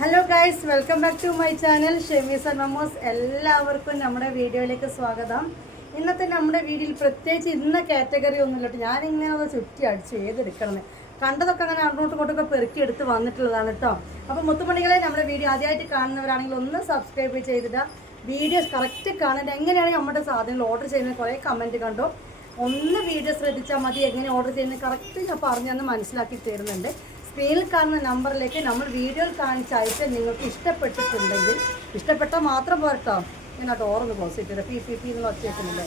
Hello guys welcome back to my channel ഷെമീസ് മമോസ് എല്ലാവർക്കും നമ്മുടെ വീഡിയോയിലേക്ക് സ്വാഗതം. ഇന്നത്തെ നമ്മുടെ വീഡിയോയിൽ പ്രത്യേകിച്ച് ഇന്ന കാറ്റഗറി ഒന്നുമില്ല ഞാനിങ്ങനെ ഒന്ന് ചുറ്റി അടിച്ച് ഏതെടുക്കണമെന്ന് കണ്ടതൊക്കെ അങ്ങനെ അങ്ങോട്ടും ഇങ്ങോട്ടൊക്കെ പെറുക്കി എടുത്ത് വന്നിട്ടുള്ളതാണ് കേട്ടോ. അപ്പോൾ മുത്തുമണികളെ നമ്മുടെ വീഡിയോ ആദ്യമായിട്ട് കാണുന്നവരാണെങ്കിൽ ഒന്ന് സബ്സ്ക്രൈബ് ചെയ്തിട്ട് വീഡിയോസ് കറക്റ്റ് കാണാൻ എങ്ങനെയാണ് നമ്മുടെ സാധനങ്ങൾ ഓർഡർ ചെയ്യുന്നത് കുറേ കമന്റ് കണ്ടു. ഒന്ന് വീഡിയോ ശ്രദ്ധിച്ചാൽ മതി. എങ്ങനെ ഓർഡർ ചെയ്യുന്നത് കറക്റ്റ് ഞാൻ പറഞ്ഞു തന്ന് മനസ്സിലാക്കി തരുന്നുണ്ട്. സ്ക്രീനിൽ കാണുന്ന നമ്പറിലേക്ക് നമ്മൾ വീഡിയോയിൽ കാണിച്ച ഐറ്റം നിങ്ങൾക്ക് ഇഷ്ടപ്പെട്ടിട്ടുണ്ടെങ്കിൽ ഇഷ്ടപ്പെട്ടാൽ മാത്രം പോരട്ടോ. ഞാൻ ആ ഡോറൊന്ന് ക്ലോസ് ചെയ്തിട്ട് പി പി പി എന്ന് ഒച്ചേക്കുന്നില്ലേ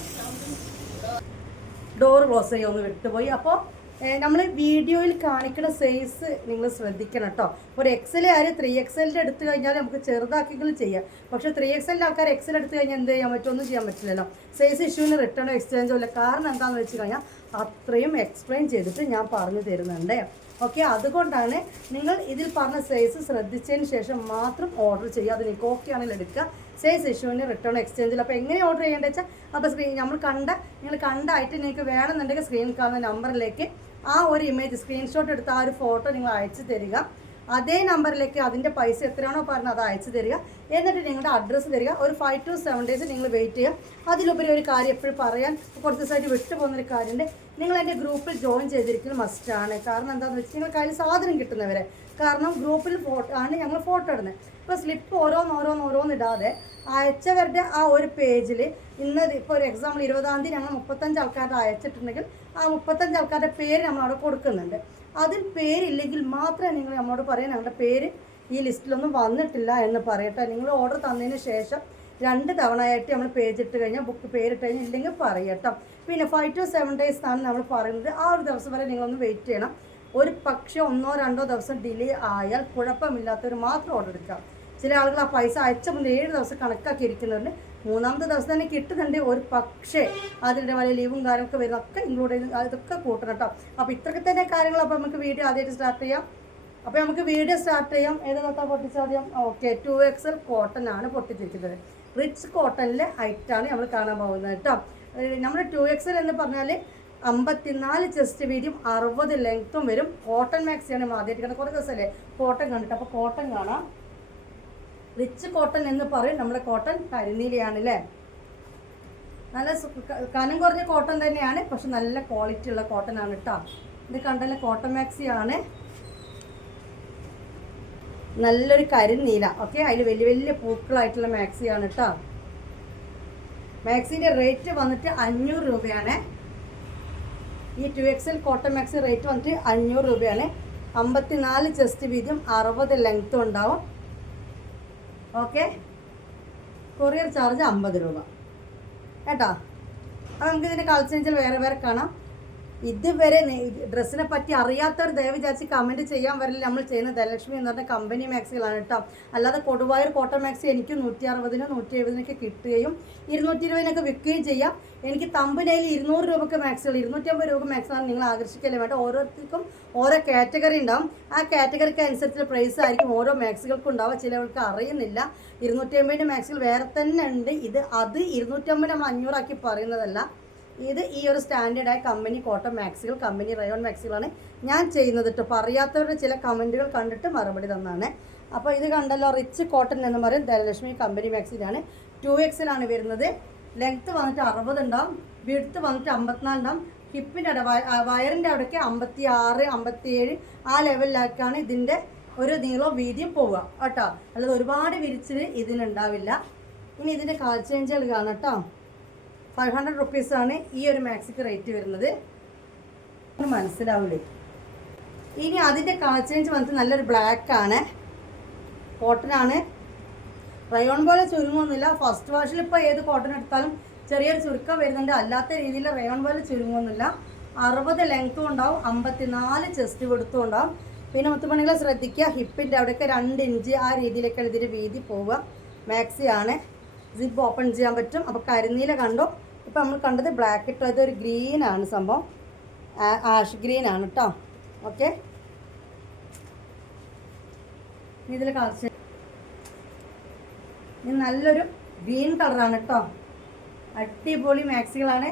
ഡോർ ക്ലോസ് ചെയ്യുമെന്ന് വിട്ടുപോയി അപ്പോൾ നമ്മൾ വീഡിയോയിൽ കാണിക്കുന്ന സൈസ് നിങ്ങൾ ശ്രദ്ധിക്കണം കേട്ടോ. ഒരു എക്സൽ ആര് ത്രീ എക്സലിന്റെ എടുത്തു കഴിഞ്ഞാൽ നമുക്ക് ചെറുതാക്കിയെങ്കിലും ചെയ്യാം. പക്ഷേ ത്രീ എക്സലിന്റെ ആൾക്കാർ എക്സൽ എടുത്തു കഴിഞ്ഞാൽ എന്ത് ചെയ്യാൻ പറ്റും? ഒന്നും ചെയ്യാൻ പറ്റില്ലല്ലോ. സൈസ് ഇഷ്യൂവിന് റിട്ടേണോ എക്സ്ചേഞ്ചോ ഇല്ല. കാരണം എന്താണെന്ന് വെച്ച് കഴിഞ്ഞാൽ അത്രയും എക്സ്പ്ലെയിൻ ചെയ്തിട്ട് ഞാൻ പറഞ്ഞു തരുന്നുണ്ട്. ഓക്കെ അതുകൊണ്ടാണ് നിങ്ങൾ ഇതിൽ പറഞ്ഞ സൈസ് ശ്രദ്ധിച്ചതിന് ശേഷം മാത്രം ഓർഡർ ചെയ്യുക. അത് നിങ്ങൾക്ക് ഓക്കെ ആണെങ്കിൽ എടുക്കുക. സൈസ് ഇഷ്യൂവിന് റിട്ടേൺ എക്സ്ചേഞ്ചിൽ അപ്പോൾ എങ്ങനെ ഓർഡർ ചെയ്യേണ്ടത് വെച്ചാൽ അപ്പോൾ സ്ക്രീൻ നമ്മൾ കണ്ട നിങ്ങൾ കണ്ടായിട്ട് നിങ്ങൾക്ക് വേണമെന്നുണ്ടെങ്കിൽ സ്ക്രീനിൽ കാണുന്ന നമ്പറിലേക്ക് ആ ഒരു ഇമേജ് സ്ക്രീൻഷോട്ട് എടുത്ത് ആ ഒരു ഫോട്ടോ നിങ്ങൾ അയച്ചു തരിക. അതേ നമ്പറിലേക്ക് അതിന്റെ പൈസ എത്രയാണോ പറഞ്ഞത് അത് അയച്ചു തരിക. എന്നിട്ട് നിങ്ങളുടെ അഡ്രസ്സ് തരിക. ഒരു ഫൈവ് ടു സെവൻ ഡേയ്സ് നിങ്ങൾ വെയിറ്റ് ചെയ്യുക. അതിലുപരി ഒരു കാര്യം എപ്പോഴും പറയാൻ കുറച്ച് ദിവസമായിട്ട് വിട്ടു പോകുന്നൊരു കാര്യമുണ്ട്. നിങ്ങൾ എന്റെ ഗ്രൂപ്പിൽ ജോയിൻ ചെയ്തിരിക്കുന്നത് മസ്റ്റാണ് കാരണം എന്താണെന്ന് വെച്ചാൽ നിങ്ങൾ കയ്യിൽ സാധനം കിട്ടുന്നവരെ. കാരണം ഗ്രൂപ്പിൽ ഫോട്ടോ ആണ് ഞങ്ങൾ ഫോട്ടോ ഇടുന്നത്. ഇപ്പോൾ സ്ലിപ്പ് ഓരോന്ന് ഓരോന്ന് ഓരോന്ന് ഇടാതെ അയച്ചവരുടെ ആ ഒരു പേജിൽ ഇന്ന് ഇപ്പോൾ ഒരു എക്സാമ്പിൾ ഇരുപതാം തീയതി ഞങ്ങൾ മുപ്പത്തഞ്ച് ആൾക്കാരുടെ അയച്ചിട്ടുണ്ടെങ്കിൽ ആ മുപ്പത്തഞ്ച് ആൾക്കാരുടെ പേര് നമ്മളവിടെ കൊടുക്കുന്നുണ്ട്. അതിൽ പേരില്ലെങ്കിൽ മാത്രമേ നിങ്ങൾ നമ്മോട് പറയാൻ ഞങ്ങളുടെ പേര് ഈ ലിസ്റ്റിലൊന്നും വന്നിട്ടില്ല എന്ന് പറയട്ടെ. നിങ്ങൾ ഓർഡർ തന്നതിന് ശേഷം രണ്ട് തവണയായിട്ട് നമ്മൾ പേജ് ഇട്ട് കഴിഞ്ഞാൽ ബുക്ക് പേരിട്ട് കഴിഞ്ഞാൽ ഇല്ലെങ്കിൽ പറയട്ടോ. പിന്നെ ഫൈവ് ടു സെവൻ ഡേയ്സ് ആണ് നമ്മൾ പറയുന്നത്. ആ ഒരു ദിവസം വരെ നിങ്ങളൊന്ന് വെയിറ്റ് ചെയ്യണം. ഒരു പക്ഷേ ഒന്നോ രണ്ടോ ദിവസം ഡിലേ ആയാൽ കുഴപ്പമില്ലാത്തവർ മാത്രം ഓർഡർ എടുക്കാം ചില ആളുകൾ ആ പൈസ അയച്ച മുതൽ ഏഴ് ദിവസം കണക്കാക്കി ഇരിക്കുന്നുണ്ട് മൂന്നാമത്തെ ദിവസം തന്നെ കിട്ടുന്നുണ്ട്. ഒരു പക്ഷേ അതിന്റെ വലിയ ലീവും കാര്യങ്ങളൊക്കെ വരുന്നതൊക്കെ ഇൻക്ലൂഡ് ചെയ്ത് അതൊക്കെ കൂട്ടണം കേട്ടോ അപ്പോൾ ഇത്രയൊക്കെ തന്നെ കാര്യങ്ങൾ അപ്പോൾ നമുക്ക് വീഡിയോ ആദ്യമായിട്ട് സ്റ്റാർട്ട് ചെയ്യാം. അപ്പോൾ നമുക്ക് വീഡിയോ സ്റ്റാർട്ട് ചെയ്യാം. ഏത് തൊട്ടാ പൊട്ടിച്ചാദ്യം ഓക്കെ ടു എക്സൽ കോട്ടൺ ആണ് പൊട്ടിച്ചിരിക്കുന്നത്. റിച്ച് കോട്ടണിലെ ഹൈറ്റാണ് നമ്മൾ കാണാൻ പോകുന്നത് കേട്ടോ നമ്മൾ ടു എക്സൽ എന്ന് പറഞ്ഞാൽ അമ്പത്തിനാല് ചെസ്റ്റ് വീതിയും അറുപത് ലെങ്ത്തും വരും. കോട്ടൺ മാക്സിയാണ് ആദ്യമായിട്ട് കാണുന്നത്. കുറേ ദിവസമല്ലേ കോട്ടൺ കണ്ടിട്ട്. അപ്പോൾ കോട്ടൺ കാണാം. റിച്ച് കോട്ടൺ എന്ന് പറയും. നമ്മുടെ കോട്ടൺ കരിനീലയാണ് അല്ലേ നല്ല കനം കുറഞ്ഞ കോട്ടൺ തന്നെയാണ്. പക്ഷെ നല്ല ക്വാളിറ്റി ഉള്ള കോട്ടൺ ആണ് കേട്ടോ ഇത് കണ്ടല്ല? കോട്ടൺ മാക്സി ആണ്. നല്ലൊരു കരിനീല. ഓക്കെ? അതിൽ വലിയ വലിയ പൂക്കളായിട്ടുള്ള മാക്സിയാണ് കേട്ടോ മാക്സിന്റെ റേറ്റ് വന്നിട്ട് അഞ്ഞൂറ് രൂപയാണ്. ഈ two XL cotton maxi rate വന്നിട്ട് അഞ്ഞൂറ് രൂപയാണ്. അമ്പത്തിനാല് ചെസ്റ്റ് വീതിയും അറുപത് ലെങ്ത്തും ഉണ്ടാവും. ഓക്കെ? കൊറിയർ ചാർജ് അമ്പത് രൂപ. കേട്ടോ? അപ്പോൾ നമുക്ക് ഇതിന്റെ കളർ വേറെ വേറെ കാണാം. ഇതുവരെ ഡ്രസ്സിനെ പറ്റി അറിയാത്തവർ ദയവ് വിചാരിച്ച് കമന്റ് ചെയ്യാൻ വരില്ല. നമ്മൾ ചെയ്യുന്ന ധനലക്ഷ്മി എന്ന് പറഞ്ഞ കമ്പനി മാക്സികളാണ് കേട്ടോ. അല്ലാതെ കൊടുവായൂർ കോട്ടൺ മാക്സി എനിക്ക് നൂറ്റി അറുപതിനോ നൂറ്റി എഴുപതിനൊക്കെ കിട്ടുകയും ഇരുന്നൂറ്റി ഇരുപതിനൊക്കെ വിൽക്കുകയും ചെയ്യാം. എനിക്ക് തമ്പനയിൽ ഇരുന്നൂറ് രൂപക്ക് മാക്സികൾ ഇരുന്നൂറ്റമ്പത് രൂപ മാക്സിമാണ് നിങ്ങൾ ആകർഷിക്കല്ലേ വേണ്ട ഓരോരുത്തർക്കും ഓരോ കാറ്റഗറി ഉണ്ടാവും. ആ കാറ്റഗറിക്ക് അനുസരിച്ചുള്ള പ്രൈസ് ആയിരിക്കും ഓരോ മാക്സികൾക്കും ഉണ്ടാവുക. ചിലവർക്ക് അറിയുന്നില്ല. ഇരുന്നൂറ്റി അമ്പതിന്റെ മാക്സികൾ വേറെ തന്നെ ഉണ്ട്. ഇത് അത് ഇരുന്നൂറ്റമ്പത് നമ്മൾ അഞ്ഞൂറാക്കി പറയുന്നതല്ല. ഇത് ഈ ഒരു സ്റ്റാൻഡേർഡായ കമ്പനി കോട്ടൺ മാക്സികൾ കമ്പനി റയോൺ മാക്സികളാണ് ഞാൻ ചെയ്യുന്നത് കേട്ടോ അറിയാത്തവരുടെ ചില കമന്റുകൾ കണ്ടിട്ട് മറുപടി തന്നാണ്. അപ്പോൾ ഇത് കണ്ടല്ലോ റിച്ച് കോട്ടൺ എന്ന് പറയും. ധനലക്ഷ്മി കമ്പനി മാക്സിലാണ്. ടു എക്സിലാണ് വരുന്നത്. ലെങ്ത്ത് വന്നിട്ട് അറുപത് ഉണ്ടാവും. വിടുത്ത് വന്നിട്ട് അമ്പത്തിനാല് ഉണ്ടാവും. ഹിപ്പിന്റെ അവിടെ വയറിന്റെ അവിടേക്ക് അമ്പത്തി ആറ് അമ്പത്തിയേഴ് ആ ലെവലിലേക്കാണ് ഇതിന്റെ ഒരു നീളം വീതിയും പോവുക കേട്ടോ. അല്ലാതെ ഒരുപാട് വിരിച്ചിൽ ഇതിനുണ്ടാവില്ല ഇനി ഇതിന്റെ കാൽ ചേഞ്ചുകൾ കാണാം കേട്ടോ ഫൈവ് ഹൺഡ്രഡ് റുപ്പീസാണ് ഈ ഒരു മാക്സിക്ക് റേറ്റ് വരുന്നത്. മനസ്സിലാവില്ലേ ഇനി അതിന്റെ കളർ ചേഞ്ച് വന്നിട്ട് നല്ലൊരു ബ്ലാക്ക് ആണ്. കോട്ടൺ ആണ്. റയോൺ പോലെ ചുരുങ്ങൊന്നുമില്ല. ഫസ്റ്റ് വാഷിൽ ഇപ്പോൾ ഏത് കോട്ടൺ എടുത്താലും ചെറിയൊരു ചുരുക്കം വരുന്നുണ്ട്. അല്ലാത്ത രീതിയിൽ റയോൺ പോലെ ചുരുങ്ങൊന്നുമില്ല. അറുപത് ലെങ്ത്തും ഉണ്ടാവും. അമ്പത്തിനാല് ചെസ്റ്റ് വെടുത്തും ഉണ്ടാവും. പിന്നെ മുത്തുമണികളെ ശ്രദ്ധിക്കുക. ഹിപ്പിന്റെ അവിടെയൊക്കെ രണ്ട് ഇഞ്ച് ആ രീതിയിലൊക്കെ ഇതിന്റെ വീതി പോവുക. മാക്സി സിപ്പ് ഓപ്പൺ ചെയ്യാൻ പറ്റും. അപ്പോൾ കരിനീല കണ്ടു? ഇപ്പോൾ നമ്മൾ കണ്ടത് ബ്ലാക്ക് ഒരു ഗ്രീൻ ആണ് സംഭവം. ആഷ് ഗ്രീൻ ആണ് കേട്ടോ ഓക്കെ ഇതിൽ കളർ ഇത് നല്ലൊരു ഗ്രീൻ കളറാണ് കേട്ടോ അടിപൊളി മാക്സികളാണ്.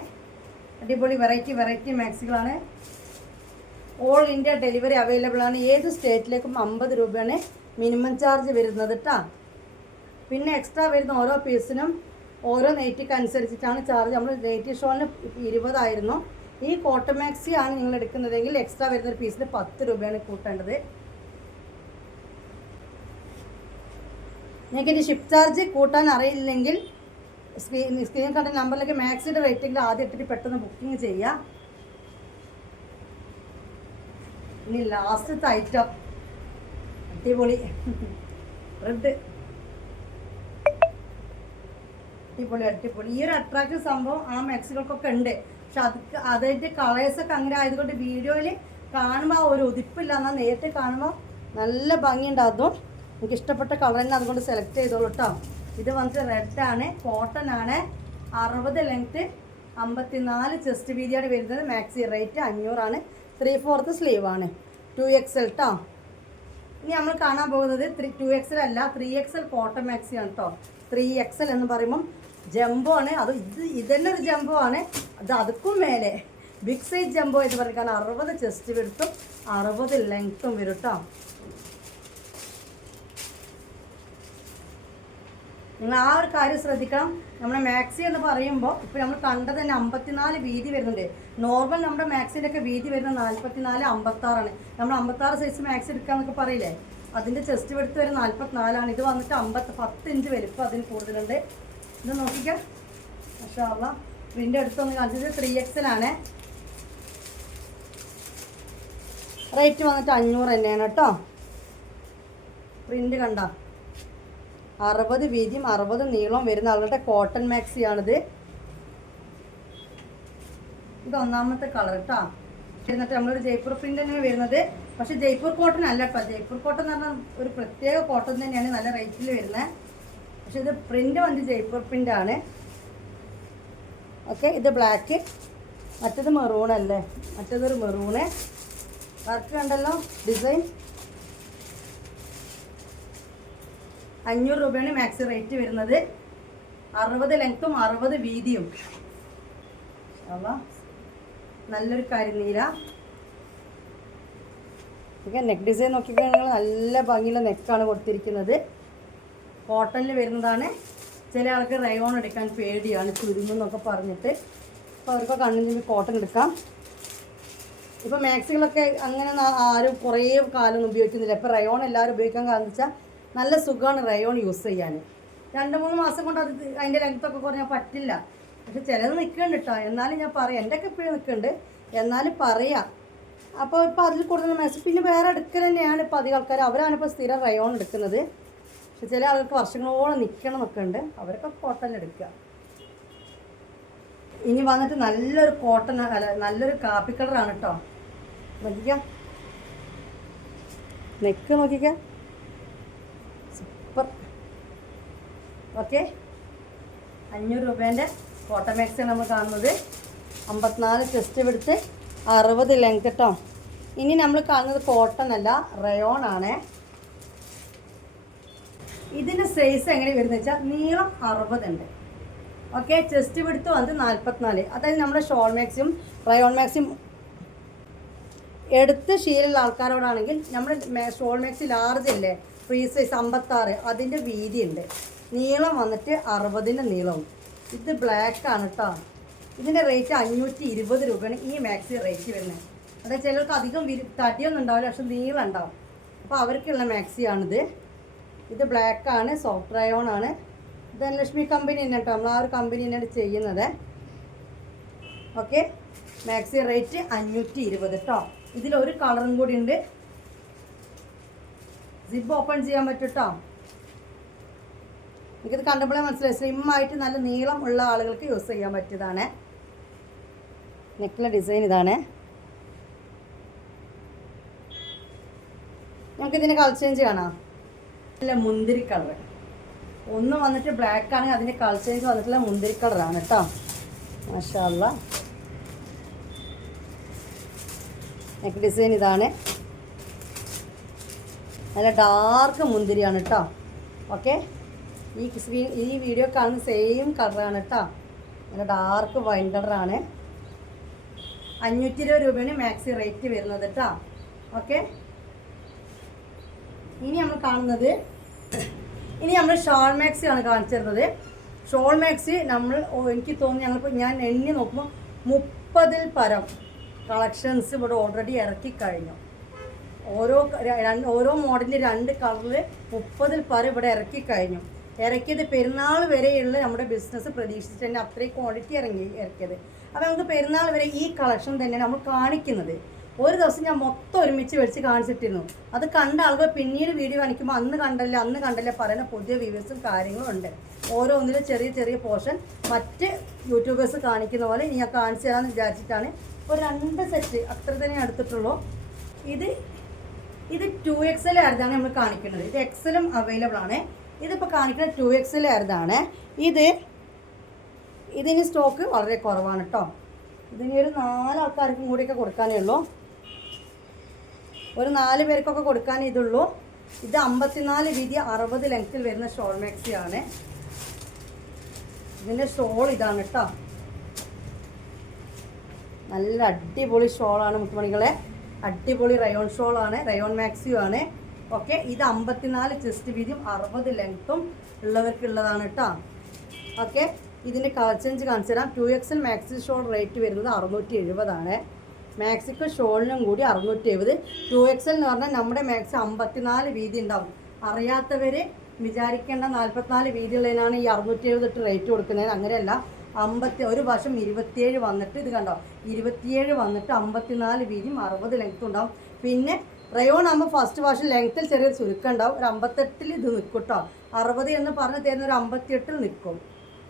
അടിപൊളി വെറൈറ്റി വെറൈറ്റി മാക്സികളാണ്. ഓൾ ഇന്ത്യ ഡെലിവറി അവൈലബിൾ ആണ്. ഏത് സ്റ്റേറ്റിലേക്കും അമ്പത് രൂപയാണ് മിനിമം ചാർജ് വരുന്നത് കേട്ടോ പിന്നെ എക്സ്ട്രാ വരുന്ന ഓരോ പീസിനും ഓരോ നെയ്റ്റിക്ക് അനുസരിച്ചിട്ടാണ് ചാർജ് നമ്മൾ നെയ്റ്റി ഷോളിന് ഇരുപതായിരുന്നു. ഈ കോട്ടൺ മാക്സി ആണ് നിങ്ങൾ എടുക്കുന്നതെങ്കിൽ എക്സ്ട്രാ വരുന്ന ഒരു പീസിന് പത്ത് രൂപയാണ് കൂട്ടേണ്ടത്. നിങ്ങൾക്ക് ഇനി ഷിപ്പ് ചാർജ് കൂട്ടാൻ അറിയില്ലെങ്കിൽ സ്ക്രീൻ സ്ക്രീൻ കണ്ട നമ്പറിലേക്ക് മാക്സിയുടെ റേറ്റിംഗിൽ ആദ്യം ഇട്ടിട്ട് പെട്ടെന്ന് ബുക്കിംഗ് ചെയ്യുക ഇനി ലാസ്റ്റ് ഐറ്റം അടിപൊളി. റെഡ് അടിപൊളി അടിപൊളി. ഈ ഒരു അട്രാക്റ്റീവ് സംഭവം ആ മാക്സികൾക്കൊക്കെ ഉണ്ട്. പക്ഷെ അത് അതിന്റെ കളേഴ്സൊക്കെ അങ്ങനെ ആയതുകൊണ്ട് വീഡിയോയിൽ കാണുമ്പോൾ ആ ഒരു ഉതിപ്പില്ല. എന്നാൽ നേരിട്ട് കാണുമ്പോൾ നല്ല ഭംഗിയുണ്ട് അതും. എനിക്ക് ഇഷ്ടപ്പെട്ട കളർ തന്നെ അതുകൊണ്ട് സെലക്ട് ചെയ്തോളൂ കേട്ടോ ഇത് വന്നിട്ട് റെഡ് ആണ് കോട്ടൺ ആണ്. അറുപത് ലെങ്ത്ത് അമ്പത്തിനാല് ചെസ്റ്റ് വീതിയാണ് വരുന്നത്. മാക്സി റേറ്റ് അഞ്ഞൂറാണ്. ത്രീ ഫോർത്ത് സ്ലീവ് ആണ്. ടു എക്സ് എൽ കേട്ടോ ഇനി നമ്മൾ കാണാൻ പോകുന്നത് ത്രീ ടു എക്സൽ അല്ല ത്രീ എക്സൽ കോട്ടൺ മാക്സി ആണ് കേട്ടോ ത്രീ എക്സൽ എന്ന് പറയുമ്പം ജംബോ ആണ് അത് ഇത് ഇതന്നെ ഒരു ജംബോ ആണ് അത് അതുക്കും മേലെ. ബിഗ് സൈസ് ജംബോ എന്ന് പറഞ്ഞാൽ അറുപത് ചെസ്റ്റ് വരുത്തും അറുപത് ലെങ്ത്തും വരും നിങ്ങൾ ആ ഒരു കാര്യം ശ്രദ്ധിക്കണം. നമ്മുടെ മാക്സി എന്ന് പറയുമ്പോൾ ഇപ്പോൾ നമ്മൾ കണ്ടത് തന്നെ അമ്പത്തിനാല് വീതി വരുന്നുണ്ട്. നോർമൽ നമ്മുടെ മാക്സിന്റെ ഒക്കെ വീതി വരുന്നത് നാൽപ്പത്തിനാല് അമ്പത്താറാണ്. നമ്മൾ അമ്പത്താറ് സൈസ് മാക്സി എടുക്കാന്നൊക്കെ പറയില്ലേ? അതിന്റെ ചെസ്റ്റ് വെടുത്ത് വരെ നാൽപ്പത്തിനാലാണ് ഇത് വന്നിട്ട് അമ്പത്തി പത്ത് ഇഞ്ച് വലിപ്പം അതിന് കൂടുതലുണ്ട്. ഇത് നോക്കിക്കാം. പ്രിന്റ് പ്രിന്റ് എടുത്തൊന്ന് കാണിച്ചത് ത്രീ. എക്സിലാണേ റേറ്റ് വന്നിട്ട് അഞ്ഞൂറ് തന്നെയാണ് കേട്ടോ. പ്രിന്റ് കണ്ട? അറുപത് വീതിയും അറുപത് നീളവും വരുന്ന ആളുകളുടെ കോട്ടൺ മാക്സിയാണിത് ഇത് ഒന്നാമത്തെ കളർ കേട്ടോ എന്നിട്ട് നമ്മളൊരു ജയ്പൂർ പ്രിന്റ് തന്നെയാണ് വരുന്നത്. പക്ഷെ ജയ്പൂർ കോട്ടൺ അല്ല കേട്ടോ ജയ്പൂർ കോട്ടൺ എന്ന് പറഞ്ഞാൽ ഒരു പ്രത്യേക കോട്ടൺ തന്നെയാണ് നല്ല റേറ്റിൽ വരുന്നത്. പക്ഷെ ഇത് പ്രിന്റ് വന്ന് ജയ്പൂർ ആണ്. ഓക്കെ ഇത് ബ്ലാക്ക് മറ്റത് മെറൂൺ അല്ലേ? മറ്റതൊരു മെറൂണ് വർക്ക് കണ്ടല്ലോ? ഡിസൈൻ അഞ്ഞൂറ് രൂപയാണ് മാക്സി റേറ്റ് വരുന്നത്. അറുപത് ലെങ്ത്തും അറുപത് വീതിയും. നല്ലൊരു കരിനീല ഓക്കെ നെക്ക് ഡിസൈൻ നോക്കിക്കഴിഞ്ഞാൽ നല്ല ഭംഗിയുള്ള നെക്കാണ് കൊടുത്തിരിക്കുന്നത്. കോട്ടണിൽ വരുന്നതാണ് ചില ആൾക്ക് റയോൺ എടുക്കാൻ പേടിയാണ് ചുരുങ്ങുന്നൊക്കെ പറഞ്ഞിട്ട്. അപ്പോൾ അവർക്ക് കണ്ണിന് കോട്ടൺ എടുക്കാം. ഇപ്പോൾ മാക്സികളൊക്കെ അങ്ങനെ ആരും കുറേ കാലം ഉപയോഗിക്കുന്നില്ല. ഇപ്പോൾ റയോൺ എല്ലാവരും ഉപയോഗിക്കാൻ കാരണം വെച്ചാൽ നല്ല സുഖമാണ് റയോൺ യൂസ് ചെയ്യാൻ. രണ്ട് മൂന്ന് മാസം കൊണ്ട് അത് അതിന്റെ ലെങ്ത്തൊക്കെ കുറഞ്ഞാൽ പറ്റില്ല. പക്ഷെ ചിലത് നിൽക്കുന്നുണ്ട് കേട്ടോ എന്നാലും ഞാൻ പറയാം. എന്റെ ഒക്കെ ഇപ്പോഴും നിൽക്കുന്നുണ്ട്. എന്നാലും പറയാം. അപ്പോൾ ഇപ്പോൾ അതിൽ കൂടുതൽ മെസ്സേജ് പിന്നെ വേറെ എടുക്കൽ തന്നെയാണ് ഇപ്പോൾ അധികം ആൾക്കാർ അവരാണ് ഇപ്പോൾ സ്ഥിരം റയോൺ എടുക്കുന്നത്. പക്ഷെ ചില ആൾക്ക് വർഷങ്ങളോളം നിൽക്കണം എന്നൊക്കെ ഉണ്ട്. അവരൊക്കെ കോട്ടൺ എടുക്കുക. ഇനി വന്നിട്ട് നല്ലൊരു കോട്ടൺ അല്ല നല്ലൊരു കാപ്പി കളറാണ് കേട്ടോ നോക്കിക്ക. നെക്ക് നോക്കിക്ക. സൂപ്പർ. ഓക്കെ. അഞ്ഞൂറ് രൂപേന്റെ കോട്ടൺ മാക്സാണ് നമ്മൾ കാണുന്നത്. അമ്പത്തിനാല് ചെസ്റ്റ് എടുത്ത് അറുപത് ലെങ്ത് കേട്ടോ ഇനി നമ്മൾ കാണുന്നത് കോട്ടൺ അല്ല റയോൺ ആണ്. ഇതിന്റെ സൈസ് എങ്ങനെ വരുന്നത് വെച്ചാൽ നീളം അറുപതുണ്ട്. ഓക്കെ ചെസ്റ്റ് വിടുത്ത് വന്ന് നാൽപ്പത്തിനാല് അതായത് നമ്മുടെ ഷോൾ മാക്സിം റയോൺ മാക്സിം എടുത്ത് ശീലമുള്ള ആൾക്കാരോടാണെങ്കിൽ നമ്മുടെ ഷോൾ മാക്സി ലാർജ് അല്ലേ? ഫ്രീ സൈസ് അമ്പത്താറ്. അതിന്റെ വീതി ഉണ്ട് നീളം വന്നിട്ട് അറുപതിന്റെ നീളവും. ഇത് ബ്ലാക്ക് ആണ് കേട്ടോ ഇതിന്റെ റേറ്റ് അഞ്ഞൂറ്റി ഇരുപത് രൂപയാണ് ഈ മാക്സി റേറ്റ് വരുന്നത് അതായത് ചിലർക്ക് അധികം തടിയൊന്നും ഉണ്ടാവില്ല പക്ഷെ നീളം ഉണ്ടാവും. അപ്പോൾ അവർക്കുള്ള മാക്സിയാണിത് ഇത് ബ്ലാക്ക് ആണ് സോഫ്റ്റ് റയോൺ ആണ്. ധനലക്ഷ്മി കമ്പനി തന്നെ കേട്ടോ നമ്മൾ ആ ഒരു കമ്പനി തന്നെയാണ് ചെയ്യുന്നത്. ഓക്കെ മാക്സി റേറ്റ് അഞ്ഞൂറ്റി ഇരുപത് കേട്ടോ ഇതിലൊരു കളറും കൂടി ഉണ്ട്. സിബ് ഓപ്പൺ ചെയ്യാൻ പറ്റും കേട്ടോ എനിക്കിത് കണ്ടപ്പോഴേ മനസ്സിലായി. സ്ലിമ്മായിട്ട് നല്ല നീളം ഉള്ള ആളുകൾക്ക് യൂസ് ചെയ്യാൻ പറ്റിയതാണ്. നെക്കിലെ ഡിസൈൻ ഇതാണ്. നമുക്ക് ഇതിന് കളർ ചേഞ്ച് കാണാം. നല്ല മുന്തിരി കളർ ഒന്ന് വന്നിട്ട് ബ്ലാക്ക് ആണെങ്കിൽ അതിന്റെ കളർ വന്നിട്ടുള്ള മുന്തിരി കളറാണ് കേട്ടോ മാഷാല്ല നെക്ക് ഡിസൈൻ ഇതാണ്. നല്ല ഡാർക്ക് മുന്തിരിയാണ് കേട്ടോ ഓക്കെ ഈ സ്ക്രീൻ ഈ വീഡിയോ കാണുന്ന സെയിം കളറാണ് കേട്ടോ നല്ല ഡാർക്ക് വൈൻ കളറാണ് അഞ്ഞൂറ്റി ഇരുപത് രൂപയാണ് മാക്സി റേറ്റ് വരുന്നത് കേട്ടോ ഓക്കെ ഇനി നമ്മൾ കാണുന്നത് ഇനി നമ്മൾ ഷോൾ മാക്സി ആണ് കാണിച്ചിരുന്നത്. ഷോൾ മാക്സി നമ്മൾ എനിക്ക് തോന്നി ഞങ്ങളിപ്പോൾ ഞാൻ എണ്ണി നോക്കുമ്പോൾ മുപ്പതിൽ പരം കളക്ഷൻസ് ഇവിടെ ഓൾറെഡി ഇറക്കി കഴിഞ്ഞു. ഓരോ ഓരോ മോഡലിന്റെ രണ്ട് കളറിൽ മുപ്പതിൽ പരം ഇവിടെ ഇറക്കി കഴിഞ്ഞു. ഇറക്കിയത് പെരുന്നാൾ വരെയുള്ള നമ്മുടെ ബിസിനസ് പ്രതീക്ഷിച്ചിട്ട് തന്നെ അത്രയും ക്വാളിറ്റി ഇറങ്ങി ഇറക്കിയത്. അപ്പോൾ നമുക്ക് പെരുന്നാൾ വരെ ഈ കളക്ഷൻ തന്നെ നമ്മൾ കാണിക്കുന്നത്. ഒരു ദിവസം ഞാൻ മൊത്തം ഒരുമിച്ച് വെച്ച് കാണിച്ചിട്ടിരുന്നു. അത് കണ്ട ആളുകൾ പിന്നീട് വീഡിയോ കാണിക്കുമ്പോൾ അന്ന് കണ്ടല്ല അന്ന് കണ്ടല്ല പറയുന്ന പുതിയ വ്യൂവേഴ്സും കാര്യങ്ങളും ഉണ്ട്. ഓരോന്നിലും ചെറിയ ചെറിയ പോർഷൻ മറ്റ് യൂട്യൂബേഴ്സ് കാണിക്കുന്ന പോലെ ഞാൻ കാണിച്ചു തരാമെന്ന് വിചാരിച്ചിട്ടാണ്. ഒരു രണ്ട് സെറ്റ് അത്ര തന്നെ എടുത്തിട്ടുള്ളൂ. ഇത് ഇത് ടു എക്സ് എൽ ആയിരുന്നാണ് നമ്മൾ കാണിക്കുന്നത്. ഇത് എക്സലും അവൈലബിൾ ആണ്. ഇതിപ്പോൾ കാണിക്കുന്നത് ടു എക്സ് എൽ ആയിരുന്നാണ് ഇത് ഇതിന് സ്റ്റോക്ക് വളരെ കുറവാണ് കേട്ടോ ഇതിന് ഒരു നാല് ആൾക്കാർക്കും കൂടിയൊക്കെ കൊടുക്കാനേ ഉള്ളൂ. ഒരു നാല് പേർക്കൊക്കെ കൊടുക്കാനേ ഇതുള്ളൂ. ഇത് അമ്പത്തിനാല് വീതി അറുപത് ലെങ്ത്തിൽ വരുന്ന ഷോൾ മാക്സി ആണ്. ഇതിന്റെ ഷോൾ ഇതാണ് കേട്ടോ നല്ല അടിപൊളി ഷോളാണ് മുത്തുമണികളെ. അടിപൊളി റയോൺ ഷോളാണ് റയോൺ മാക്സിയും ആണ്. ഓക്കെ ഇത് അമ്പത്തിനാല് ചെസ്റ്റ് വീതിയും അറുപത് ലെങ്ത്തും ഉള്ളവർക്കുള്ളതാണ് കേട്ടോ ഓക്കെ ഇതിന്റെ കളർ ചേഞ്ച് കാണിച്ചു തരാം. Two XL maxi shawl rate വരുന്നത് അറുന്നൂറ്റി എഴുപതാണ്. മാക്സിക്ക് ഷോളിനും കൂടി അറുന്നൂറ്റി എഴുപത് ടു എക്സൽ എന്ന് പറഞ്ഞാൽ നമ്മുടെ മാക്സ് അമ്പത്തിനാല് വീതി ഉണ്ടാവും. അറിയാത്തവർ വിചാരിക്കേണ്ട നാൽപ്പത്തിനാല് വീതിയുള്ളതിനാണ് ഈ അറുന്നൂറ്റി എഴുപത് ഇട്ട് റേറ്റ് കൊടുക്കുന്നത്. അങ്ങനെയല്ല അമ്പത്തി ഒരു വർഷം ഇരുപത്തിയേഴ് വന്നിട്ട് ഇത് കണ്ടോ? ഇരുപത്തിയേഴ് വന്നിട്ട് അമ്പത്തിനാല് വീതിയും അറുപത് ലെങ്ത്തും ഉണ്ടാവും. പിന്നെ റയോൺ ആകുമ്പോൾ ഫസ്റ്റ് വാഷിൽ ലെങ്ത്തിൽ ചെറിയ ചുരുക്കം ഉണ്ടാവും. ഒരു അമ്പത്തെട്ടിൽ ഇത് നിൽക്കും കേട്ടോ അറുപത് എന്ന് പറഞ്ഞ് തരുന്ന ഒരു അമ്പത്തിയെട്ടിൽ നിൽക്കും.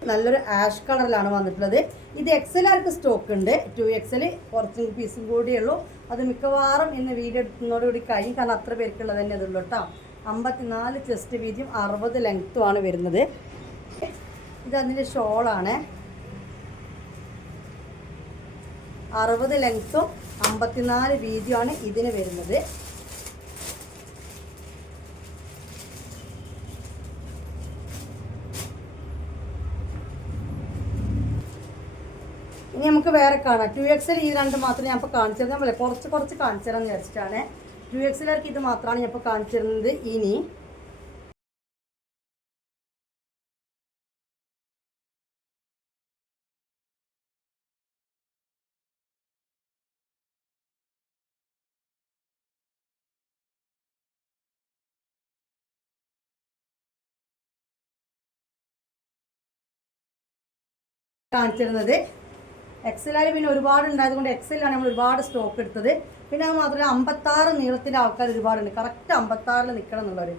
നല്ലൊരു ആഷ് കളറിലാണ് വന്നിട്ടുള്ളത്. ഇത് എക്സൽ ആർക്ക് സ്റ്റോക്ക് ഉണ്ട്? ടു എക്സൽ കുറച്ചും പീസും കൂടിയേ ഉള്ളൂ. അത് മിക്കവാറും ഇന്ന് വീഡിയോ എടുക്കുന്നതോടുകൂടി കഴിയും. കാരണം അത്ര പേർക്കുള്ളത് തന്നെ അതുള്ളൂ കേട്ടോ അമ്പത്തിനാല് ചെസ്റ്റ് വീതിയും അറുപത് ലെങ്ത്തും ആണ് വരുന്നത്. ഇത് അതിന്റെ ഷോളാണ് അറുപത് ലെങ്ത്തും അമ്പത്തിനാല് വീതിയുമാണ് ഇതിന് വരുന്നത്. ഇനി നമുക്ക് വേറെ കാണാം. ടു എക്സിൽ ഈ രണ്ട് മാത്രം ഞാൻ ഇപ്പോൾ കാണിച്ചു തരാം. നമ്മളെ കുറച്ച് കുറച്ച് കാണിച്ചു വിചാരിച്ചിട്ടാണ്. ടു എക്സിലേക്ക് ഇത് മാത്രമാണ് ഞാൻ ഇപ്പോൾ കാണിച്ചു തരുന്നത്. ഇനി കാണിച്ചിരുന്നത് എക്സലായി പിന്നെ ഒരുപാട് ഉണ്ടായത് കൊണ്ട് എക്സലാണ് നമ്മൾ ഒരുപാട് സ്റ്റോക്ക് എടുത്തത്. പിന്നെ അത് മാത്രമല്ല അമ്പത്താറ് നീളത്തിന്റെ ആൾക്കാർ ഒരുപാടുണ്ട്. കറക്റ്റ് അമ്പത്താറിൽ നിൽക്കണം എന്നുള്ളവർ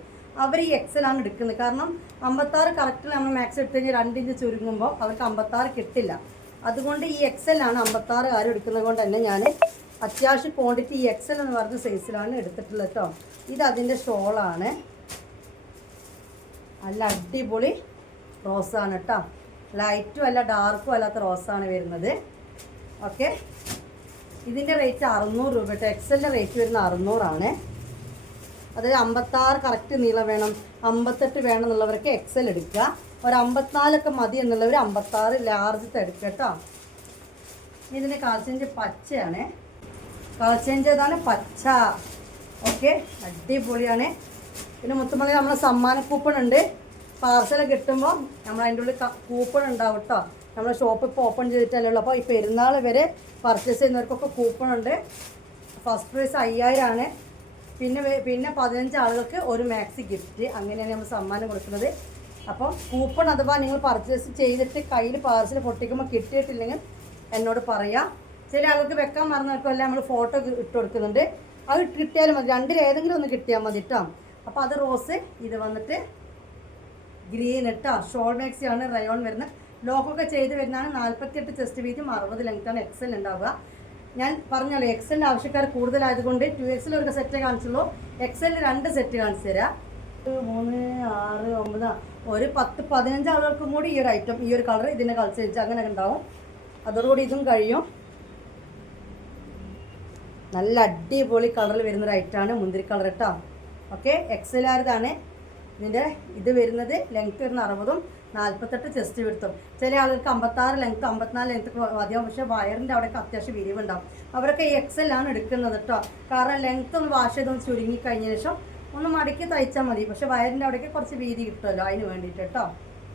അവർ ഈ എക്സലാണ് എടുക്കുന്നത്. കാരണം അമ്പത്താറ് കറക്റ്റ് നമ്മൾ മാക്സ് എടുത്തു കഴിഞ്ഞാൽ രണ്ടിഞ്ച് ചുരുങ്ങുമ്പോൾ അവർക്ക് അമ്പത്താറ് കിട്ടില്ല. അതുകൊണ്ട് ഈ എക്സലാണ് അമ്പത്താറ് കാര്യം എടുക്കുന്നത് കൊണ്ട് തന്നെ ഞാൻ അത്യാവശ്യം ക്വാണ്ടിറ്റി ഈ എക്സൽ എന്ന് പറഞ്ഞ സൈസിലാണ് എടുത്തിട്ടുള്ളത് കേട്ടോ ഇത് അതിന്റെ ഷോളാണ് നല്ല അടിപൊളി റോസാണ് കേട്ടോ ലൈറ്റും അല്ല ഡാർക്കും അല്ലാത്ത റോസാണ് വരുന്നത്. ഓക്കെ. ഇതിന്റെ റേറ്റ് അറുന്നൂറ് രൂപ കേട്ടോ. എക്സലിന്റെ റേറ്റ് വരുന്നത് അറുന്നൂറാണ്. അതായത് അമ്പത്താറ് കറക്റ്റ് നീളം വേണം. അമ്പത്തെട്ട് വേണം എന്നുള്ളവർക്ക് എക്സൽ എടുക്കുക. ഒരു അമ്പത്തിനാലൊക്കെ മതി എന്നുള്ളവർ അമ്പത്താറ് ലാർജ് എടുക്കുക കേട്ടോ. ഇതിന്റെ കളർ പച്ചയാണ്. കളർ ചേഞ്ച് ഏതാണ്? പച്ച. ഓക്കെ. അടിപൊളിയാണ്. പിന്നെ മുത്തുമണി നമ്മളെ സമ്മാന കൂപ്പൺ ഉണ്ട്. പാർസൽ കിട്ടുമ്പോൾ നമ്മൾ അതിന്റെ ഉള്ളിൽ കൂപ്പൺ ഉണ്ടാവും കേട്ടോ നമ്മുടെ ഷോപ്പ് ഇപ്പോൾ ഓപ്പൺ ചെയ്തിട്ടല്ലേ ഉള്ളൂ. അപ്പോൾ ഈ പെരുന്നാൾ വരെ പർച്ചേസ് ചെയ്യുന്നവർക്കൊക്കെ കൂപ്പൺ ഉണ്ട്. ഫസ്റ്റ് പ്രൈസ് അയ്യായിരമാണ് പിന്നെ പിന്നെ പതിനഞ്ച് ആളുകൾക്ക് ഒരു മാക്സി ഗിഫ്റ്റ് അങ്ങനെയാണ് നമ്മൾ സമ്മാനം കൊടുക്കുന്നത്. അപ്പം കൂപ്പൺ അഥവാ നിങ്ങൾ പർച്ചേസ് ചെയ്തിട്ട് കയ്യിൽ പാർസൽ പൊട്ടിക്കുമ്പോൾ കിട്ടിയിട്ടില്ലെങ്കിൽ എന്നോട് പറയാം. ചില ആൾക്ക് വെക്കാൻ മറന്നവർക്കെല്ലാം നമ്മൾ ഫോട്ടോ ഇട്ട് കൊടുക്കുന്നുണ്ട്. അത് കിട്ടിയാലും മതി. രണ്ടിലേതെങ്കിലും ഒന്ന് കിട്ടിയാൽ മതി കേട്ടോ അപ്പോൾ അത് റോസ് ഇത് വന്നിട്ട് ഗ്രീൻ കേട്ടോ ഷോൾ ആണ് റയോൺ വരുന്നത്. ലോക്കൊക്കെ ചെയ്ത് വരുന്നതാണ് നാൽപ്പത്തിയെട്ട് ചെസ്റ്റ് വീതിയും അറുപത് ലെങ്ത്താണ് എക്സൽ ഉണ്ടാവുക. ഞാൻ പറഞ്ഞല്ലോ എക്സലിന്റെ ആവശ്യക്കാർ കൂടുതലായതുകൊണ്ട് ടു എക്സൽ ഒരു സെറ്റ് കാണിച്ചുള്ളൂ. എക്സലിന് രണ്ട് സെറ്റ് കാണിച്ചു തരാം. മൂന്ന് ആറ് ഒമ്പത് ഒരു പത്ത് പതിനഞ്ച് ആളുകൾക്കും കൂടി ഈ ഒരു ഐറ്റം ഈ ഒരു കളർ ഇതിന്റെ കളർ ചേഞ്ച് അങ്ങനെയൊക്കെ ഉണ്ടാവും. അതോടുകൂടി ഇതും കഴിയും. നല്ല അടിപൊളി കളറിൽ വരുന്നൊരു ഐറ്റമാണ് മുന്തിരി കളർ കേട്ടോ ഓക്കെ എക്സലാരതാണ് ഇതിന്റെ ഇത് വരുന്നത് ലെങ്ത്ത് വരുന്ന അറുപതും നാൽപ്പത്തെട്ട് ചെസ്റ്റ് വിടുത്തും ചില ആളുകൾക്ക് അമ്പത്താറ് ലെങ്ത്ത് അമ്പത്തിനാല് ലെങ്ത്ത് മതിയാവും പക്ഷേ വയറിന്റെ അവിടെയൊക്കെ അത്യാവശ്യം വിരിവുണ്ടാവും. അവരൊക്കെ ഈ എക്സലാണ് എടുക്കുന്നത് കേട്ടോ കാരണം ലെങ്ത്ത് ഒന്ന് വാഷ് ചെയ്തൊന്ന് ചുരുങ്ങി കഴിഞ്ഞ ശേഷം ഒന്ന് മടക്കി തയ്ച്ചാൽ മതി. പക്ഷെ വയറിന്റെ അവിടേക്ക് കുറച്ച് വീതി കിട്ടുമല്ലോ അതിന് വേണ്ടിയിട്ട് കേട്ടോ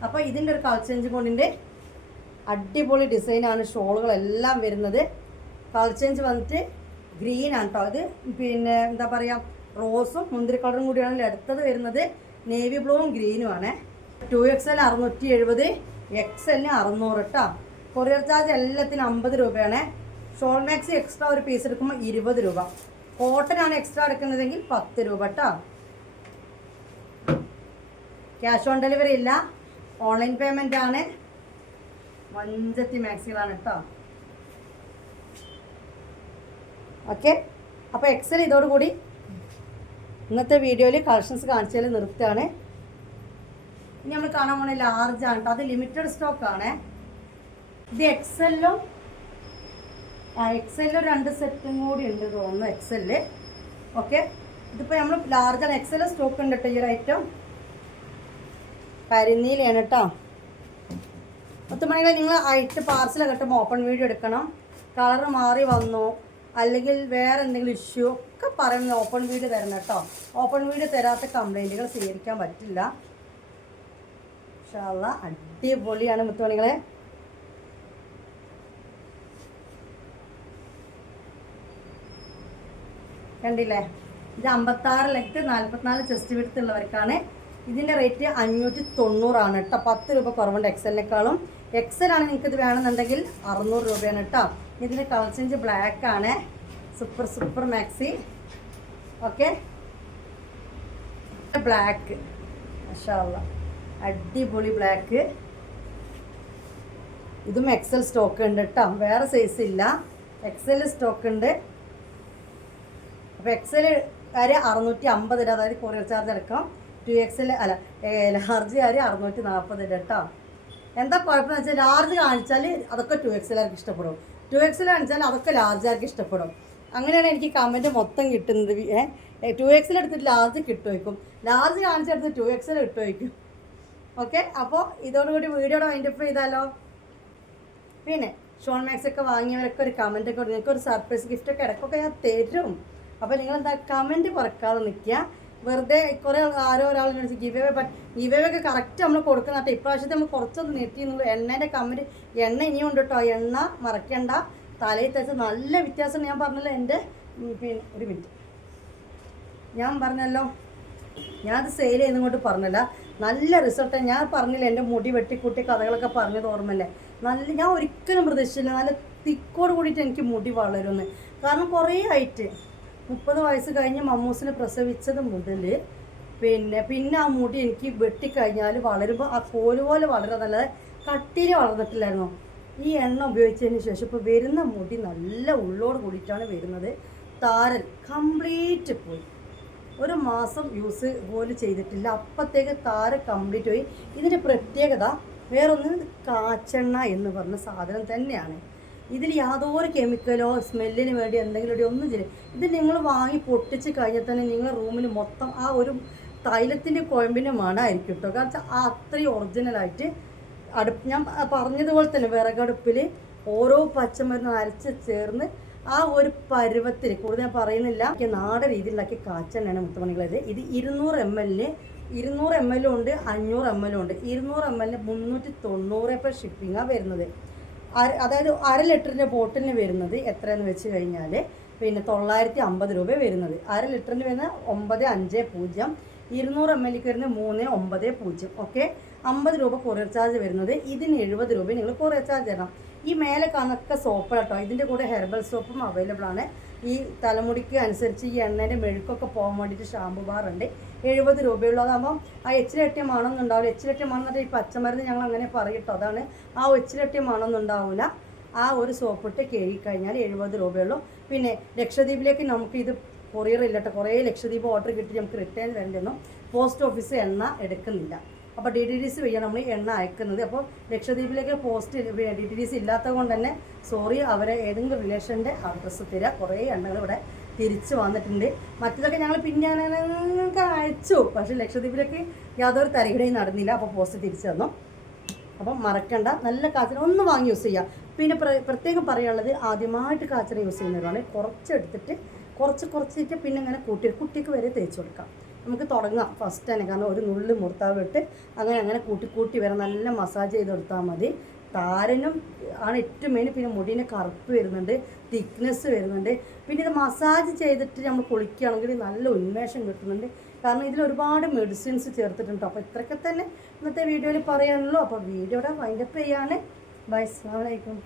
അപ്പോൾ ഇതിന്റെ ഒരു കളർ ചേഞ്ച് കൊണ്ടിന്റെ അടിപൊളി ഡിസൈനാണ് ഷോളുകളെല്ലാം വരുന്നത്. കളർ ചേഞ്ച് വന്നിട്ട് ഗ്രീൻ ആണ് കേട്ടോ അത് പിന്നെ എന്താ പറയുക റോസും മുന്തിരി കളറും കൂടിയാണ് അടുത്തത് വരുന്നത്. നേവി ബ്ലൂവും ഗ്രീനും ആണ്. ടു എക്സ് എൽ അറുന്നൂറ്റി എഴുപത് എക്സ് എല്ലിന് അറുന്നൂറ് കേട്ടോ കൊറിയർ ചാർജ് എല്ലാത്തിനും അമ്പത് രൂപയാണ്. ഷോൾ മാക്സി എക്സ്ട്രാ ഒരു പീസ് എടുക്കുമ്പോൾ ഇരുപത് രൂപ. കോട്ടൺ ആണ് എക്സ്ട്രാ എടുക്കുന്നതെങ്കിൽ പത്ത് രൂപ കേട്ടോ ക്യാഷ് ഓൺ ഡെലിവറി ഇല്ല. ഓൺലൈൻ പേയ്മെന്റ് ആണ്. മഞ്ചത്തി മാക്സികളാണ് കേട്ടോ ഓക്കെ അപ്പോൾ എക്സൽ ഇതോടുകൂടി ഇന്നത്തെ വീഡിയോയിൽ കളക്ഷൻസ് കാണിച്ചാൽ നിർത്തുകയാണ് ഇനി നമ്മൾ കാണാൻ പോണ ലാർജ് ആണ് കേട്ടോ അത് ലിമിറ്റഡ് സ്റ്റോക്ക് ആണ്. ഇത് എക്സെല്ലും ആ എക്സെല്ലും രണ്ട് സെറ്റും കൂടി ഉണ്ട് തോന്നുന്നു എക്സെല്ല് ഓക്കെ ഇതിപ്പോൾ നമ്മൾ ലാർജ് ആണ്. എക്സെൽ സ്റ്റോക്ക് ഉണ്ട് കേട്ടോ ഈ ഒരു ഐറ്റം കരിനീലാണ് കേട്ടോ പത്ത് മണികൾ നിങ്ങൾ ഐറ്റ് പാർസലൊക്കെ കിട്ടുമ്പോൾ ഓപ്പൺ വീഡിയോ എടുക്കണം. കളർ മാറി വന്നു. അല്ലെങ്കിൽ വേറെ എന്തെങ്കിലും ഇഷ്യൂ ഒക്കെ പറയുന്നത് ഓപ്പൺ വീട് തരണം കേട്ടോ. ഓപ്പൺ വീട് തരാത്ത കംപ്ലൈന്റുകൾ സ്വീകരിക്കാൻ പറ്റില്ല. ഇൻഷാല്ല അടിപൊളിയാണ് മുത്തുമണികളെ. കണ്ടില്ലേ? ഇത് അമ്പത്താറ് ലെഗ് നാൽപ്പത്തിനാല് ചെസ്റ്റ് വിടുത്തുള്ളവർക്കാണ് ഇതിന്റെ റേറ്റ് അഞ്ഞൂറ്റി തൊണ്ണൂറാണ് കേട്ടോ. പത്ത് രൂപ കുറവുണ്ട് എക്സലിനേക്കാളും. എക്സലാണ് നിങ്ങൾക്ക് ഇത് വേണമെന്നുണ്ടെങ്കിൽ അറുന്നൂറ് രൂപയാണ് കേട്ടോ. ഇതിന്റെ കളർ ചേഞ്ച് ബ്ലാക്ക് ആണ്. Super super maxi okay black മഷാല്ല അടിപൊളി ബ്ലാക്ക് ഇതും എക്സൽ സ്റ്റോക്ക് ഉണ്ട് കേട്ടോ വേറെ സൈസ് ഇല്ല. എക്സൽ സ്റ്റോക്ക് ഉണ്ട്. അപ്പോൾ എക്സൽ കാര്യം അറുന്നൂറ്റി അമ്പത് രൂപ അതായത് കൊറിയർ ചാർജ് അടക്കം ടു എക്സൽ അല്ല ലാർജ് കാര്യം അറുന്നൂറ്റി നാൽപ്പത് രൂപ കേട്ടോ എന്താ കുഴപ്പമെന്ന് വെച്ചാൽ ലാർജ് കാണിച്ചാൽ അതൊക്കെ ടു എക്സലുകാർക്ക് ഇഷ്ടപ്പെടും. ടു എക്സൽ കാണിച്ചാൽ അതൊക്കെ ലാർജ് ആർക്ക് ഇഷ്ടപ്പെടും. അങ്ങനെയാണ് എനിക്ക് കമന്റ് മൊത്തം കിട്ടുന്നത്. ടു എക്സിൽ എടുത്തിട്ട് ലാർജ് കിട്ടുമായിരിക്കും ലാർജ് കാണിച്ചെടുത്ത് ടു എക്സിൽ കിട്ടുമായിരിക്കും ഓക്കെ അപ്പോൾ ഇതോടുകൂടി വീഡിയോയുടെ വൈൻഡപ്പ് ചെയ്താലോ? പിന്നെ ഷോൺ മാക്സ് ഒക്കെ വാങ്ങിയവരൊക്കെ ഒരു കമന്റ് ഒക്കെ നിങ്ങൾക്ക് ഒരു സർപ്രൈസ് ഗിഫ്റ്റ് ഒക്കെ ഇടയ്ക്കൊക്കെ ഞാൻ തരും. അപ്പോൾ നിങ്ങൾ എന്താ കമന്റ് കുറക്കാതെ നിൽക്കുക വെറുതെ കുറേ ആരോ ഒരാൾ ഗിവ് അവേ ഗിവ് ഒക്കെ കറക്റ്റ് നമ്മൾ കൊടുക്കുന്ന ഇപ്രാവശ്യത്തെ നമ്മൾ കുറച്ചൊന്ന് നീട്ടി എന്നുള്ളൂ. എണ്ണേന്റെ കമന്റ് എണ്ണ ഇനിയും ഉണ്ട് കേട്ടോ എണ്ണ മറക്കണ്ട. തലയിൽ തയ്ച്ച നല്ല വ്യത്യാസം ഞാൻ പറഞ്ഞല്ലോ എന്റെ പിന്നെ ഒരു മിനിറ്റ്. ഞാൻ പറഞ്ഞല്ലോ ഞാനത് സെയിൽ ചെയ്യുന്നങ്ങോട്ട് പറഞ്ഞല്ല. നല്ല റിസൾട്ട് ഞാൻ പറഞ്ഞില്ല എന്റെ മുടി വെട്ടിക്കൂട്ടി കഥകളൊക്കെ പറഞ്ഞത് ഓർമ്മല്ലേ നല്ല ഞാൻ ഒരിക്കലും പ്രതീക്ഷിച്ചില്ല. നല്ല തിക്കോട് കൂടിയിട്ട് എനിക്ക് മുടി വളരുമെന്ന്. കാരണം കുറേ ആയിട്ട് മുപ്പത് വയസ്സ് കഴിഞ്ഞ് മമ്മൂസിനെ പ്രസവിച്ചത് മുതൽ പിന്നെ പിന്നെ ആ മുടി എനിക്ക് വെട്ടിക്കഴിഞ്ഞാൽ വളരുമ്പോൾ ആ കോൽ പോലെ വളരാന്നല്ലാതെ കട്ടിയിൽ വളർന്നിട്ടില്ലായിരുന്നു? ഈ എണ്ണ ഉപയോഗിച്ചതിന് ശേഷം ഇപ്പോൾ വരുന്ന മുടി നല്ല ഉള്ളോട് കൂടിയിട്ടാണ് വരുന്നത്. താരൻ കംപ്ലീറ്റ് പോയി. ഒരു മാസം യൂസ് പോലും ചെയ്തിട്ടില്ല. അപ്പോഴത്തേക്ക് താര കംപ്ലീറ്റ് പോയി ഇതിന്റെ പ്രത്യേകത വേറൊന്ന് കാച്ചെണ്ണ എന്ന് പറഞ്ഞ സാധനം തന്നെയാണ്. ഇതിൽ യാതൊരു കെമിക്കലോ സ്മെല്ലിന് വേണ്ടി എന്തെങ്കിലും ഒന്നും ചെയ്യും ഇത് നിങ്ങൾ വാങ്ങി പൊട്ടിച്ച് കഴിഞ്ഞാൽ തന്നെ നിങ്ങൾ റൂമിൽ മൊത്തം ആ ഒരു തൈലത്തിന്റെ കുഴമ്പിന്റെ മണമായിരിക്കും കേട്ടോ കാരണം അത്രയും ഒറിജിനലായിട്ട് അടുപ്പ് ഞാൻ പറഞ്ഞതുപോലെ തന്നെ വിറകടുപ്പിൽ ഓരോ പച്ചമരുന്ന് അരച്ച് ചേർന്ന് ആ ഒരു പരുവത്തിൽ കൂടുതൽ ഞാൻ പറയുന്നില്ല നാടൻ രീതിയിലാക്കി കാച്ചെണ്ണയാണ് മുത്തുമണികളത്. ഇത് ഇരുന്നൂറ് എം എല്ലിന് ഇരുന്നൂറ് എം എല്ലും ഉണ്ട് അഞ്ഞൂറ് എം എല്ലും ഉണ്ട്. ഇരുന്നൂറ് എം എല്ലിന് മുന്നൂറ്റി തൊണ്ണൂറ് ഇപ്പോൾ ഷിപ്പിങ്ങാണ് വരുന്നത്. അര- അതായത് അര ലിറ്ററിന്റെ ബോട്ടിലിന് വരുന്നത് എത്രയെന്ന് വെച്ച് കഴിഞ്ഞാൽ പിന്നെ തൊള്ളായിരത്തി അമ്പത് രൂപ വരുന്നത്. അര ലിറ്ററിന് വരുന്ന ഒമ്പത് അഞ്ച് പൂജ്യം ഇരുന്നൂറ് എം എല്ലിക്ക് വരുന്നത് മൂന്ന് ഒമ്പത് പൂജ്യം. ഓക്കെ അമ്പത് രൂപ കൊറിയർ ചാർജ് വരുന്നത്. ഇതിന് എഴുപത് രൂപ നിങ്ങൾ കൊറിയർ ചാർജ് തരണം. ഈ മേലെ കാണുന്നൊക്കെ സോപ്പ് കേട്ടോ. ഇതിന്റെ കൂടെ ഹെർബൽ സോപ്പും അവൈലബിൾ ആണ്. ഈ തലമുടിക്ക് അനുസരിച്ച് ഈ എണ്ണേന്റെ മെഴുക്കൊക്കെ പോകാൻ വേണ്ടിയിട്ട് ഷാമ്പു ബാറുണ്ട് എഴുപത് രൂപയുള്ളതാകുമ്പം ആ എച്ചിലട്ടിയ മണമൊന്നും ഉണ്ടാവില്ല. എച്ചിലട്ടിയ മണം എന്നിട്ട് ഈ പച്ചമരുന്ന് ഞങ്ങൾ അങ്ങനെ പറയട്ടോ അതാണ് ആ എച്ചിലട്ടിയ മണമൊന്നും ഉണ്ടാവില്ല ആ ഒരു സോപ്പിട്ട് കഴുകി കഴിഞ്ഞാൽ എഴുപത് രൂപയുള്ളൂ. പിന്നെ ലക്ഷദ്വീപിലേക്ക് നമുക്ക് ഇത് കൊറിയർ ഇല്ലട്ടെ. കുറേ ലക്ഷദ്വീപ് ഓർഡർ കിട്ടി നമുക്ക് റിട്ടേൺ വരേണ്ടെന്നും പോസ്റ്റ് ഓഫീസ് എണ്ണ എടുക്കുന്നില്ല. അപ്പോൾ ഡി ടി ഡി സി വഴിയാണ് നമ്മൾ എണ്ണ അയക്കുന്നത്. അപ്പോൾ ലക്ഷദ്വീപിലേക്ക് post D T D C ഇല്ലാത്തത് കൊണ്ട് തന്നെ സോറി അവരെ ഏതെങ്കിലും റിലേഷന്റെ അഡ്രസ്സ് തരിക കുറേ എണ്ണകൾ ഇവിടെ തിരിച്ചു വന്നിട്ടുണ്ട്. മറ്റതൊക്കെ ഞങ്ങൾ പിന്നെ ഞങ്ങൾക്ക് അയച്ചു. പക്ഷേ ലക്ഷദ്വീപിലേക്ക് യാതൊരു തരകിടയും നടന്നില്ല. അപ്പോൾ പോസ്റ്റ് തിരിച്ചു തന്നു. അപ്പം മറക്കണ്ട. നല്ല കാച്ചിന് ഒന്ന് വാങ്ങി യൂസ് ചെയ്യുക പിന്നെ പ്ര- പ്രത്യേകം പറയാനുള്ളത് ആദ്യമായിട്ട് കാച്ചിന് യൂസ് ചെയ്യുന്നവരാണ്. കുറച്ചെടുത്തിട്ട് കുറച്ച് കുറച്ചിട്ട് പിന്നെ ഇങ്ങനെ കൂട്ടി കുട്ടിക്ക് വരെ തേച്ച് കൊടുക്കാം. നമുക്ക് തുടങ്ങാം. ഫസ്റ്റ് തന്നെ. കാരണം ഒരു നുള്ളി മുർത്താവ് ഇട്ട് അങ്ങനെ അങ്ങനെ കൂട്ടി കൂട്ടി വരാം നല്ല മസാജ് ചെയ്ത് കൊടുത്താൽ മതി. താരനും ആണ് ഏറ്റവും മെയിൻ പിന്നെ മുടീന് കറുപ്പ് വരുന്നുണ്ട് തിക്നെസ് വരുന്നുണ്ട്. പിന്നെ ഇത് മസാജ് ചെയ്തിട്ട് നമ്മൾ കുളിക്കുകയാണെങ്കിൽ നല്ല ഉന്മേഷം കിട്ടുന്നുണ്ട്. കാരണം ഇതിൽ ഒരുപാട് മെഡിസിൻസ് ചേർത്തിട്ടുണ്ട്. അപ്പോൾ ഇത്രയൊക്കെ തന്നെ ഇന്നത്തെ വീഡിയോയിൽ പറയാനുള്ളൂ. അപ്പോൾ വീഡിയോയുടെ വൈൻഡപ്പ് ചെയ്യാണ്. ബൈ അസ്സാം വലൈക്കും